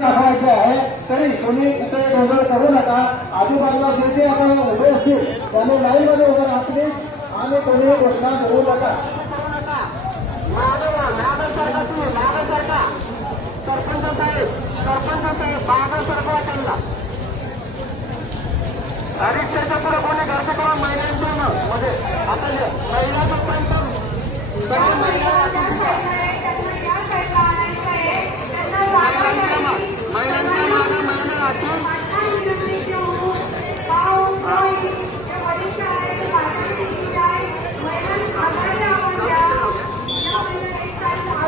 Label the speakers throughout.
Speaker 1: दाखवायचे आहे तरी कोणी इथे गोंधळ करू नका. आजूबाजूला जे जे आपण उभे असतील त्याने लाईन मध्ये उभे राहतील आणि कोणी घोषणा करू नका.
Speaker 2: सरपंच साहेब सरपंच साहेब बागा सरपंच त्यांना अडीचशेच्या पुढे कोणी घरचे करा महिलांचं ना म्हणजे आता हे महिला सरपंच सगळ्या महिला महिलांच्या मा- महिलांच्या मागे महिला राहतील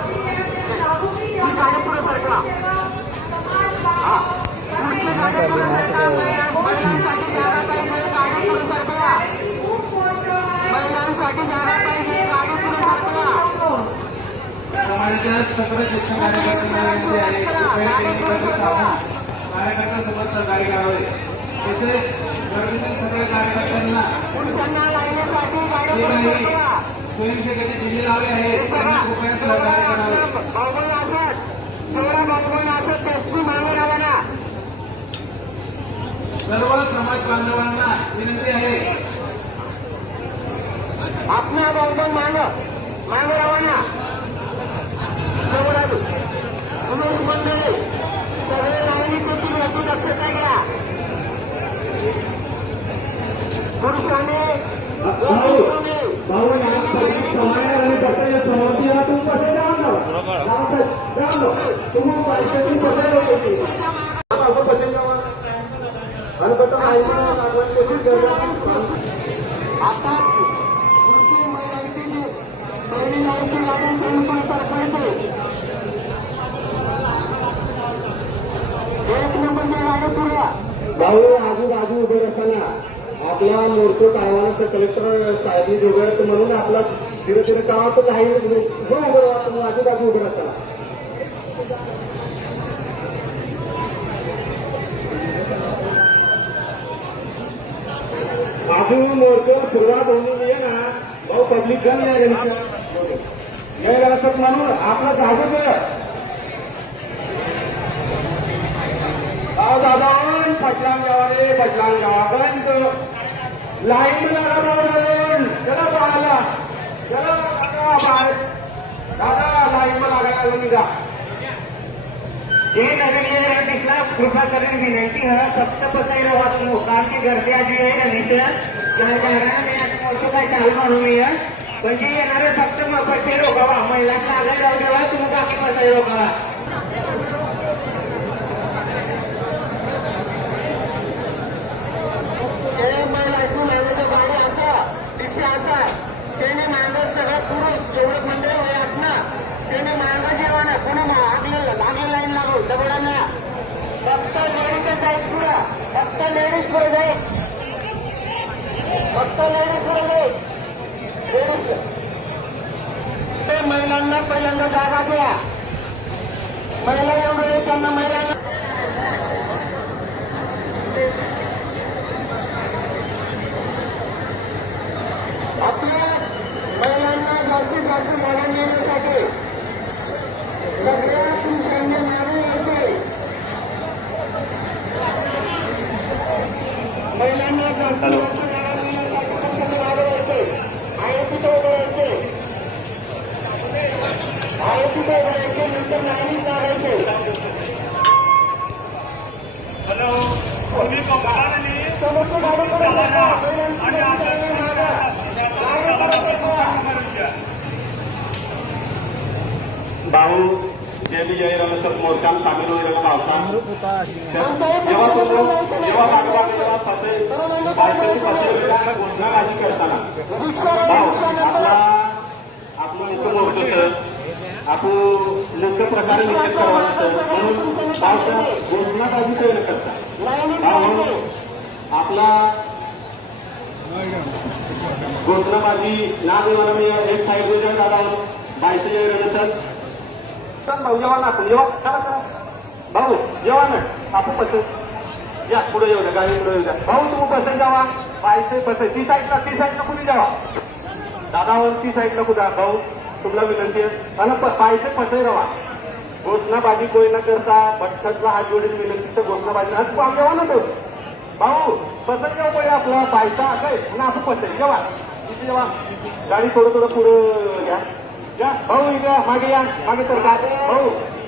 Speaker 2: ही गाडी पुढे सरकला हा पुढची गाडी पुढे सरका. महिलांसाठी जागा पाहिजे गाडी पुढे सरकवा महिलांसाठी जागा पाहिजे गाडी पुढे सरकवा
Speaker 1: समाजाच्या सगळं शिक्षण कार्यकर्त्यांना विनंती आहे की काही काही करत असताना कार्यकर्त्यांसोबत सहकार्य करावे तसेच सगळ्या कार्यकर्त्यांना लावले कृपया सहकार्य करावे सर्व समाज बांधवांना विनंती आहे
Speaker 2: आपल्या बाबूल माग. मागे राहा ना तेवढा तुम्ही मंडळी सगळे लाईनी तुम्ही याची दक्षता घ्या पुरुषांनी
Speaker 1: भाऊ यांच्यासाठी समाज आणि बसायला समोरची आहे, तुम्ही बसायला जावा ना. जावा साहेब, जावा ना. तुम्ही पैशाची बसायला होती. आपण बसायला जावा. आणि कसं आहे ना, आपण कशीच गरज
Speaker 2: आता पुढची महिलांची जी पहिली लाईनची गाडी बिलकुल सरकायची एक नंबरची गाडी पुढे.
Speaker 1: भाऊ आजूबाजू उभे असताना आपला मोर्चो काढवायचं कलेक्टर साहेब जोगत म्हणून आपला धीरे धीरे गावात काही जो हो, उभं राहा तुम्ही आजूबाजू उभे असताना अजून मोर्चो सुरुवात होऊन ये ना भाऊ पब्लिक गण या गणित. असत म्हणून आपला जागो गाव दादा पटलांग गावाले पटलांग गावापर्यंत लाईन लागा चला पाहायला. चला बाहेर. दादा लाईन लागायला निघा
Speaker 2: हे दिसला कृपा करून विनंती हा. फक्त बसायला वाचलो कारण गर्दी आली आहे गणित मोठं काय चालू म्हणून पण जे येणारे फक्त मफतचे रोगावा महिलांना आगाय जाऊ तुम्ही बाकी बसाय रोगावा महिलांची महिन्याच्या गाड्या असा रिक्षा असा त्याने मागं जेवढे मंडळ ना त्याने मागं जेव्हा ना पुन्हा लागलेलं लाईन लागू दगडांना. फक्त लेडीजच आहेत पुढं फक्त लेडीज पुढे जाईल. फक्त लेडीज पुढे जाईल. लेडीज ते महिलांना पहिल्यांदा जागा द्या. महिला एवढे त्यांना महिलांना आपल्या महिलांना जास्तीत जास्त जागा मिळण्यासाठी सगळ्या पुरुषांनी मागे यायचे महिलांना जास्तीत जास्त जागा मिळण्यासाठी पुरुषांनी मागे यायचे आहे तिथे उभे राहायचे आहे तिथे उभे राहायचे नंतर लाईनीत लागायचे समोरची गाडी पुढे सरका. महिलांची गाडी मागं. गाडी पुढे सरकवा.
Speaker 3: भाऊ जे बी जय रमेश्वर मोर्चान जेव्हा जेव्हा घोषणाबाजी करताना आपला आपलं मुख्य मोर्च सर आपण मुख्य प्रकारे म्हणून घोषणाबाजी करणं करता आपला घोषणाबाजी ना देवाला मी एक साईड वेगळं झाला बायचं जय रमेश्वर भाऊ जेव्हा ना जेव्हा भाऊ जेवा ना आपण बस या पुढे येऊ द्या गाडी पुढे येऊ द्या भाऊ तुम्ही बसेल जावा पायसे बसे ती साईडला ती साईडला कुणी जावा दादावर ती साईडला कुठं भाऊ तुम्हाला विनंती आहे आणि पायसे पसई राहा
Speaker 1: घोषणाबाजी कोई न करता भटकसला हात जोडील विनंतीचं घोषणाबाजी आज तू आम्ही ना तो भाऊ पसंत जेव्हा पहिले आपला पायसा काय ना आपण पसंत जेव्हा इथे जेव्हा गाडी थोडं थोडं पुढं घ्या या भाऊ इथे मागे या मागे तर का भाऊ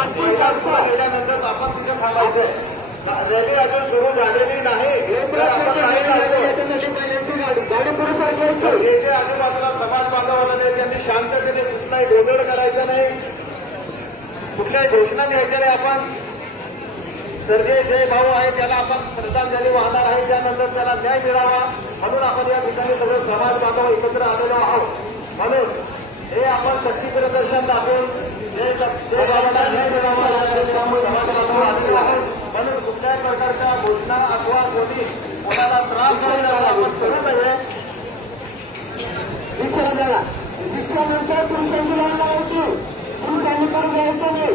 Speaker 2: आपण
Speaker 1: तिथे थांबायचं रॅली अजून सुरू झालेली नाही. जे जे आजूबाजूला समाज बांधवाला नाही त्यांनी शांततेने कुठलाही गोंधळ करायचा नाही कुठल्याही घोषणा द्यायच्या नाही आपण तर जे जे भाऊ आहे त्याला आपण श्रद्धांजली वाहणार आहे. त्यानंतर त्याला न्याय मिळावा. म्हणून आपण या ठिकाणी सगळे समाज बांधव एकत्र आलेलो आहोत. म्हणून हे आपण शक्ती प्रदर्शन दाखवून जे जे बाबांना न्याय मिळावा यासाठी आपण समाज बांधव आलेलो आहोत म्हणून कुठल्याही प्रकारच्या घोषणा अथवा कोणी कोणाला त्रास नाही झाला आपण करू नये
Speaker 2: रिक्षा द्याला रिक्षानंतर पुरुषांची लाईन लावायची पुरुषांनी पण जायचं नाही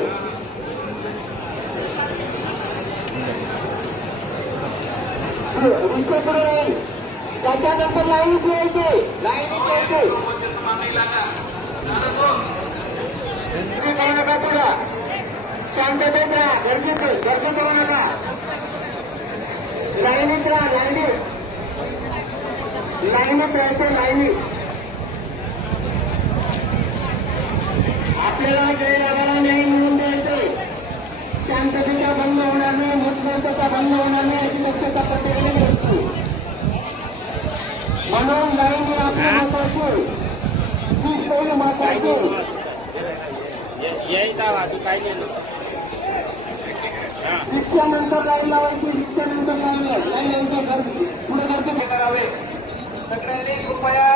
Speaker 2: रिक्षा पुढे राहील त्याच्यानंतर लाईनीत यायचे लाईनीत यायचे तुम्ही करू नका पुढं शांततेत राहा गर्दीत गर्दी करू नका लाईनीत राहा लाईनीत लाईनीत राहायचं लाईनीत आपल्याला गैरआगाला नाही मिळून द्यायचंय शांततेचा बंद होणार नाही मुठभेदचा बंद होणार नाही याची दक्षता घ्यायची म्हणून लाईन ही? आपली महत्वाची शिस्त ही. महत्वाची रिक्षानंतर लाईन लावायची रिक्षानंतर लाईन लाईन गर्दी पुढे गर्दी
Speaker 1: करावे. सगळ्यांनी कृपया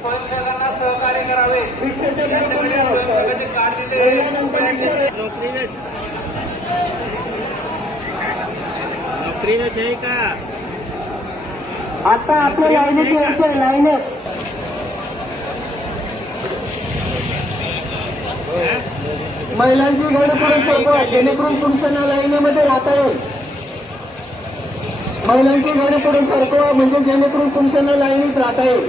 Speaker 1: स्वयंसेवकांना सहकार्य करावे.
Speaker 2: रिक्षाच्या
Speaker 1: त्यांच्याकडे
Speaker 4: आहे का?
Speaker 2: आता आपल्या लाईनीत यायचंय लाईनीत महिलांची गाडी पुढे सरकवा जेणेकरून पुरुषांना लाईनीमध्ये राहता येईल. महिलांची पुढे सरकवा म्हणजे जेणेकरून पुरुषांना लाईनीत राहता येईल.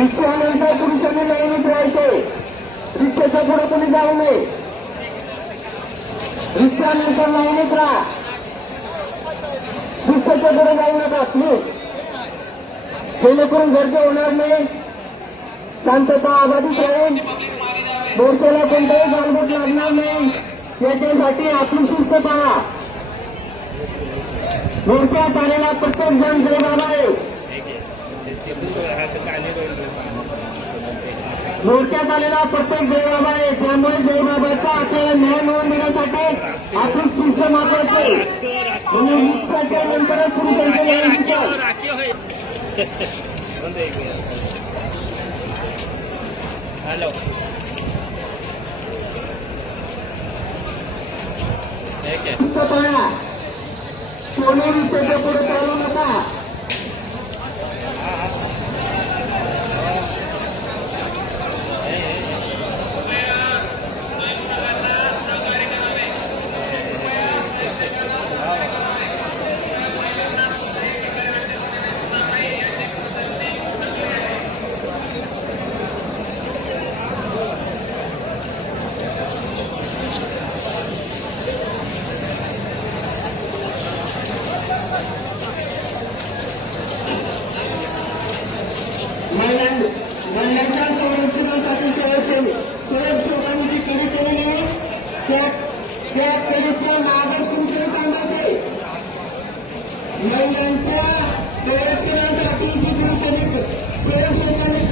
Speaker 2: रिक्षानंतर पुरुषांनी लाईनीत राहायचे रिक्षाच्या पुढे कोणी जाऊ नये. रिक्षानंतर लाईनीत राहा रिक्षाच्या पुढे जाऊ नका प्लीज जेणेकरून गर्दी होणार नाही. शांतता अबाधित राहील. मोर्चाला कोणताही गालबोट लागणार नाही. याच्यासाठी आपली शिस्त पाळा मोर्चात आलेला प्रत्येक जण जय आहे. मोर्चात आलेला प्रत्येक जयबाबा आहे. त्यामुळे जयबाबाचा आपल्याला न्याय मिळवून देण्यासाठी आपण शिस्त मागवतो म्हणून रिक्षाच्या नंतरच पुरुषांच्या.
Speaker 4: हॅलो.
Speaker 2: कोणी रिक्षाच्या पुढे चालू नका.
Speaker 1: आणि यांच्या प्रयत्नांसाठी शिवसैनिक स्वयंसेवकांनी